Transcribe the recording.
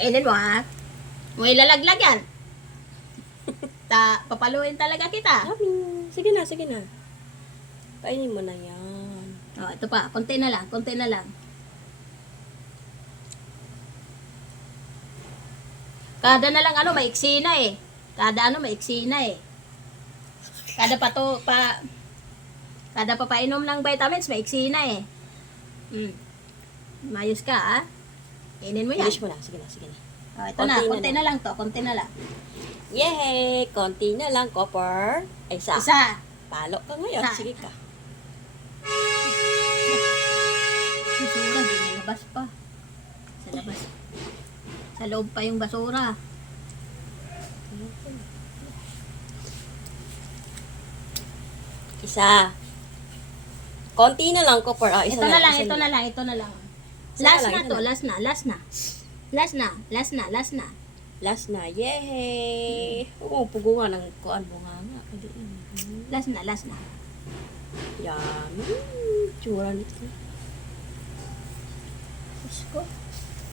Kainin mo ha. Mo ilalaglag yan. Papaluin talaga kita. Yummy. Sige na, sige na. Kainin mo na yan. Oh, ito pa. Konti na lang. Konti na lang. Kada na lang maiksi na eh. Kada maiksi na eh. Kada papainom ng vitamins, maiksi na eh. Mayos ka ah. Kainin mo yan. Finish mo na. Sige na, sige na. Oh, ito na. Konti na lang to. Konti na lang. Yay! Konti na lang, Copper. Ay, isa. Isa. Palo ka ngayon. Isa. Sige ka. Basura, di na labas pa. Sa labas. Sa loob pa yung basura. Isa. Konti na lang, Copper. Ah, Ito na lang, ito na lang, ito na lang. Last na to, last na, last na. Last na, last na, last na. Last na. Yay! Oo, pugo nga ng kuan mo nga nga. Last na, last na. Yan. Tsura nito. Diyos ko.